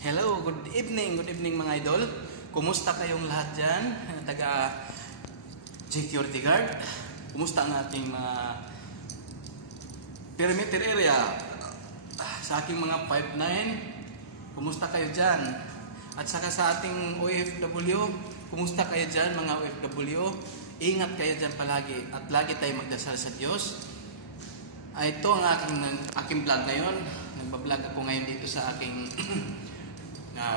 Hello, good evening mga idol. Kumusta kayong lahat dyan? Taga security guard. Kumusta ang ating mga perimeter area? Sa aking mga 5'9", kumusta kayo dyan? At saka sa ating OFW, kumusta kayo dyan mga OFW? Ingat kayo dyan palagi at lagi tayo magdasal sa Diyos. Ito ang aking vlog ngayon. Nagbablog ako ngayon dito sa aking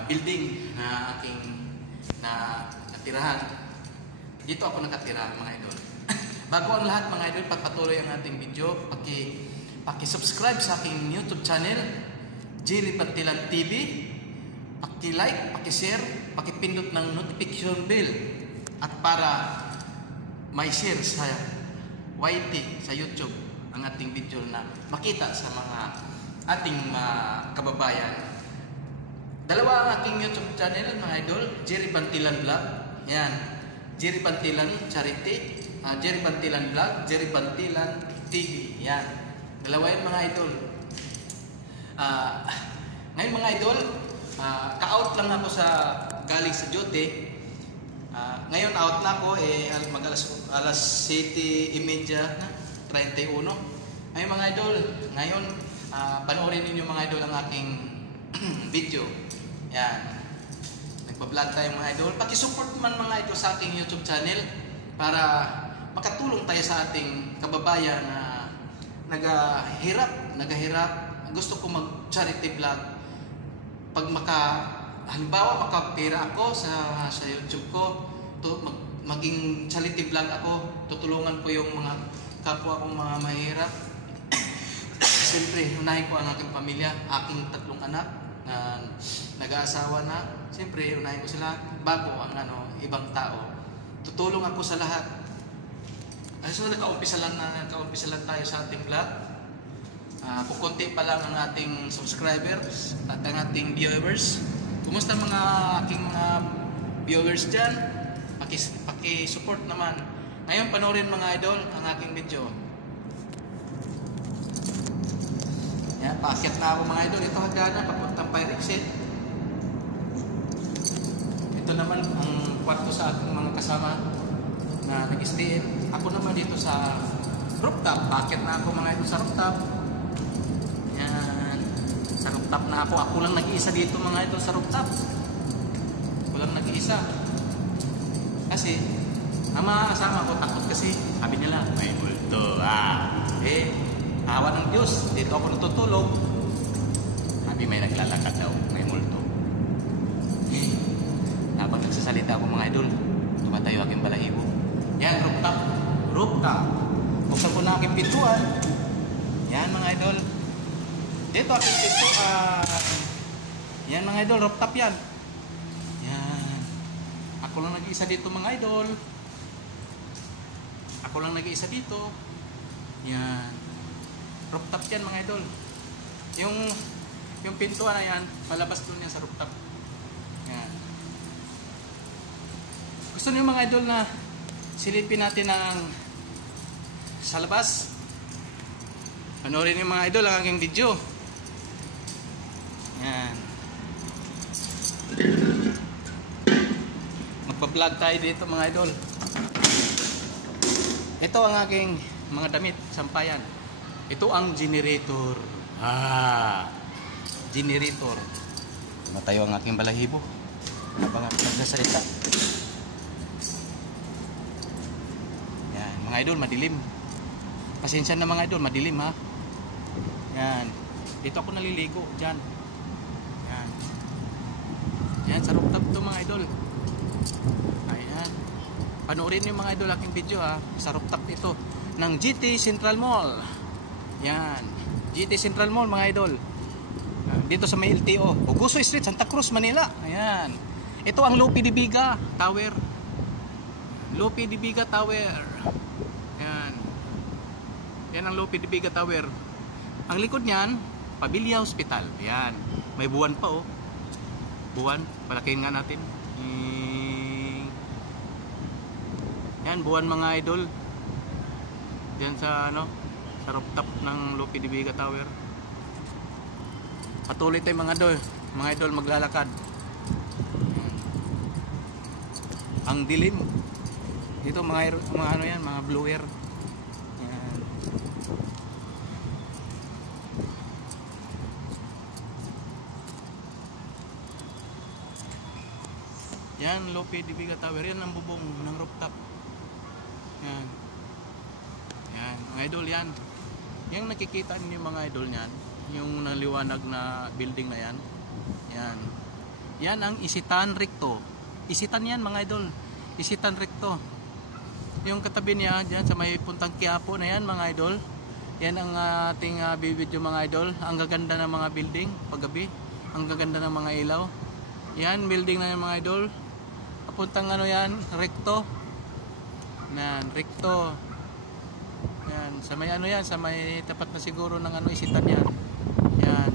building na aking natirahan. Dito ako nakatira mga idol. Bago ang lahat mga idol, pagpatuloy ang ating video, paki-subscribe sa aking YouTube channel, Jerry Pantilan TV. Paki-like, paki-share, paki-pindot ng notification bell. At para may share sa YT, sa YouTube, ang ating video na makita sa mga ating kababayan. Dalawa ang aking YouTube channel mga idol, Jerry Pantilan Vlog. Yan, Jerry Pantilan Charity, Jerry Pantilan Vlog, Jerry Pantilan TV. Yan, dalawa yan mga idol. Ngayon mga idol, ka-out lang ako sa galing sa duty. Ngayon out na ako, alas 7:30 na, 31. Ngayon mga idol, ngayon panoorin ninyo mga idol ang aking video. Yan. Nagpa-vlog tayo mga idol. Paki-support man mga idol sa ating YouTube channel para makatulong tayo sa ating kababayan na naghahirap. Gusto ko mag-charity vlog. Pag halimbawa makapira ako sa YouTube ko, maging charity vlog ako, tutulungan ko yung mga kapwa kong mga mahirap. Siyempre, unahin ko ang aking pamilya, aking 3 anak na nag-aasawa na. Siyempre, unahin ko sila bago ang ibang tao. Tutulong ako sa lahat. So, nakaumpisa lang tayo sa ating vlog. Kukunti pa lang ang ating subscribers at ang ating viewers. Kumusta mga aking mga viewers dyan? Paki-support naman. Ngayon, panoorin mga idol ang aking video. Yan, paakyat na ako mga idol. Ito hagana, papuntang fire exit. Ito naman ang kwarto sa aking mga kasama na nag-stay. Ako naman dito sa rooftop. Paakyat na ako mga idol sa rooftop. Yan. Sa rooftop na ako. Ako lang nag-iisa dito mga idol sa rooftop. Ako lang nag-iisa. Kasi, ang mga kasama ko takot kasi. Sabi nila, may multo. Awa ng Diyos, dito ako natutulog. Sabi may naglalakad daw, may multo. Habang nagsasalita ako mga idol, tumatayo aking balahibo. Yan, rooftop. Buksan ko na aking pintuan. Yan mga idol. Dito aking pintuan. Yan mga idol, rooftop yan. Yan. Ako lang nag-iisa dito mga idol. Ako lang nag-iisa dito. Yan. Rooftop yan mga idol. Yung pintuan na yan, palabas doon yan sa rooftop. Yan. Gusto niyo mga idol na silipin natin sa labas? Panoorin niyo mga idol ang aking video. Yan. Magpa-vlog tayo dito mga idol. Ito ang aking mga damit, sampayan. Ito ang generator. Generator. Matayo ang aking balahibo. Habang ako nagsasalita. Yan, mga idol, madilim. Pasensya na mga idol, madilim ha. Yan. Dito ako naliligo, dyan. Yan. Yan, sa rooftop to mga idol. Ayan. Panoorin niyo mga idol aking video ha. Sa rooftop ito ng GT Central Mall. Yan, GT Central Mall mga idol. Dito sa may LTO, Oguso Street, Santa Cruz, Manila. Ayan. Ito ang Lope de Vega Tower. Lope de Vega Tower. Ayan. Yan ang Lope de Vega Tower. Ang likod niyan, Pabilia Hospital. Ayan. May buwan pa oh. Buwan, palakihin nga natin. Yan, buwan mga idol. Diyan sa sa rooftop ng Lope de Vega Tower. Patuloy tayo mga idol maglalakad. Ang dilim dito mga ano yan, mga blower. Yan. Yan, Lope de Vega Tower. Yan ang bubong ng rooftop. Yan. Yan, mga idol yan. Yung nakikita niyo mga idol niyan, yung naliwanag na building na yan. Yan. Yan ang Isitan Recto. Isitan yan mga idol. Isitan Recto. Yung katabi niya dyan sa may puntang Quiapo na yan mga idol. Yan ang ating video mga idol. Ang gaganda ng mga building paggabi. Ang gaganda ng mga ilaw. Yan building na yan mga idol. Papuntang ano yan, Recto. Yan, Recto. Yan, sa may ano yan, sa may tapat na siguro ng ano Isitan yan. Yan.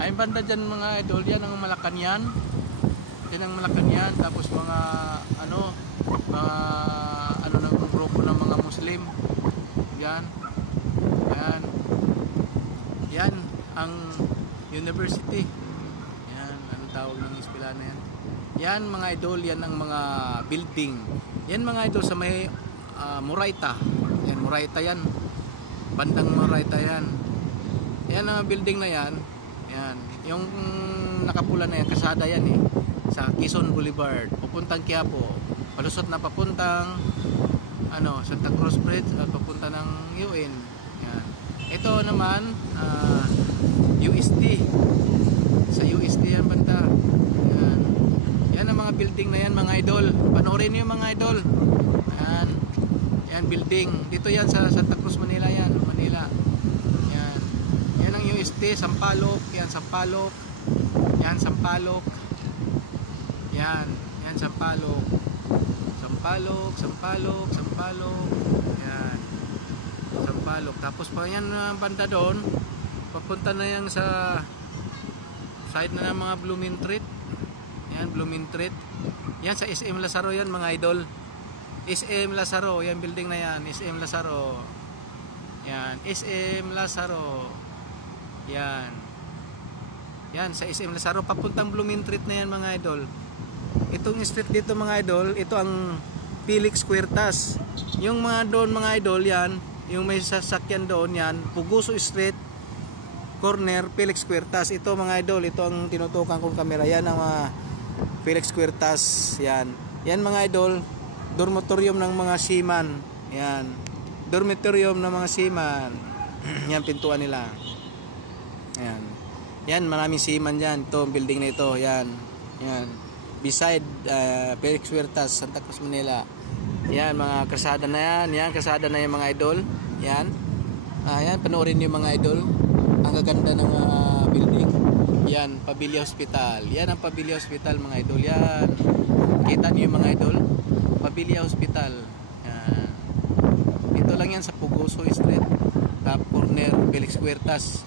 Ay banda dyan mga idol, yan ang Malacanang. Yan ang Malacanang, tapos mga ano ng grupo ng mga Muslim. Yan. Yan. Yan ang university. Yan, ano tawag ng eskwela na yan. Yan mga idol, yan ang mga building. Yan mga idol sa may Moraita. Yan, Moraita yan. Bandang Moraita yan. Yan ang building na yan. Yan. Yung nakapula na yan, kasada yan eh. Sa Quezon Boulevard, papuntang Quiapo, palusot na papuntang ano, Santa Cruz Bridge at papunta ng UN. Yan. Ito naman UST. Sa UST yan banda. Yan. Yan ang mga building na yan mga idol. Panoorin niyo mga idol. Yan. Yan building. Dito yan sa Santa Cruz, Manila yan, Manila. Yan. Yan ang UST, Sampaloc, yan Sampaloc. Yan Sampaloc. Yan, yan Sampaloc. Sampaloc. Yan. Sampaloc. Tapos pa yan banda doon, papunta na yan sa side na ng mga Blooming Treat. Yan, Blooming Treat. Yan sa SM Lazaro yan mga idol. SM Lazaro, yan building na yan, SM Lazaro. Yan, SM Lazaro. Yan. Yan sa SM Lazaro, papuntang Blooming Treat na yan mga idol. Itong street dito mga idol, ito ang Felix Huertas. Yung mga doon mga idol yan, yung may sasakyan doon yan, Puguso Street, corner Felix Huertas. Ito mga idol, ito ang tinutukan kong kamera. Yan ang mga Felix Huertas. Yan. Yan mga idol, dormitorium ng mga seaman. Yan. Dormitorium ng mga seaman. Yan pintuan nila. Yan. Yan, maraming seaman dyan. Ito, building na ito. Yan. Yan. Beside Felix Huertas, Santa Cruz, Manila. Yan, mga kasada na yan. Yan, kasada na yung mga idol. Yan. Yan, panoorin niyo mga idol. Ang gaganda ng building. Yan, Pabilia Hospital. Yan ang Pabilia Hospital mga idol. Yan. Kita niyo yung mga idol. Pabilia Hospital. Yan. Ito lang yan sa Puguso Street. Top corner Felix Huertas.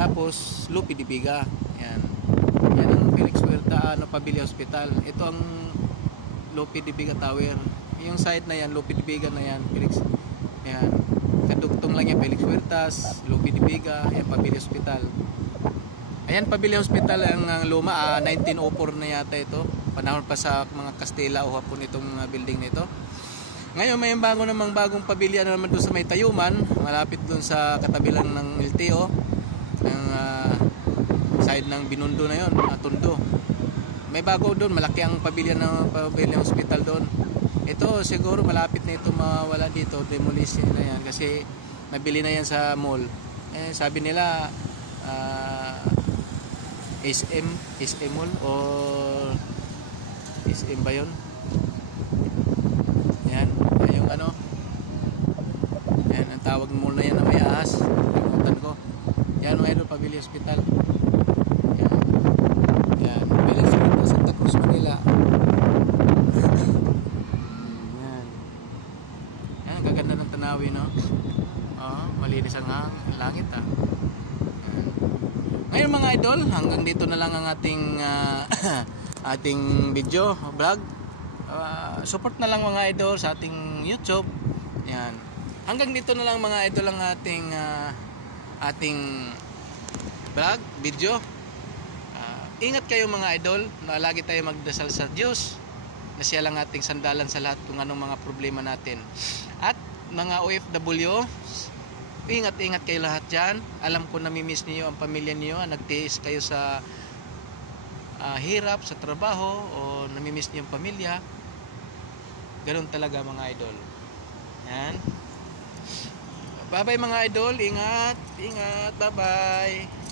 Tapos Lope de Vega. Yan. Yan ang Felix Huertas, Pabilia Hospital. Ito ang Lope de Vega Tower. Yung side na yan, Lope de Vega na yan, Felix. Yan. Kadugtong lang yan, Felix Huertas, Lope de Vega, yan, Pabilia Hospital. Ayan, Pabilia Hospital ang luma, 1904 na yata ito. Panahon pa sa mga Kastila o Hapon itong building nito. Ngayon, may namang bagong pabilia na naman doon sa may Tayuman, malapit doon sa katabilan ng LTO. Ng side ng Binondo na yon, Tondo. May bago doon, malaki ang pabilia ng Pabilia Hospital doon. Ito siguro malapit na ito mawala dito, demolition na yan kasi nabili na yan sa mall. Sabi nila SM mall o SM ba yun? Yan, yung ano, yan ang tawag ng mall na yan na may ahas, kalimutan ko. Yan mga idol, Pabilia Hospital. Yan. Yan. Felix Huertas, Santa Cruz, Manila. Yan. Yan, ang gaganda ng tanawin, no? Malinis ang langit, ha? Yan. Ngayon mga idol, hanggang dito na lang ang ating ating video, vlog. Support na lang mga idol sa ating YouTube. Yan. Hanggang dito na lang mga idol ang ating vlog, video. Ingat kayo mga idol, na lagi tayo magdasal sa Diyos na siya lang ating sandalan sa lahat kung anong mga problema natin. At mga OFW, ingat kayo lahat dyan. Alam ko namimiss niyo ang pamilya niyo, nagtiis kayo sa hirap sa trabaho o namimiss niyo ang pamilya. Ganun talaga mga idol. Yan. Bye bye mga idol, ingat, bye bye.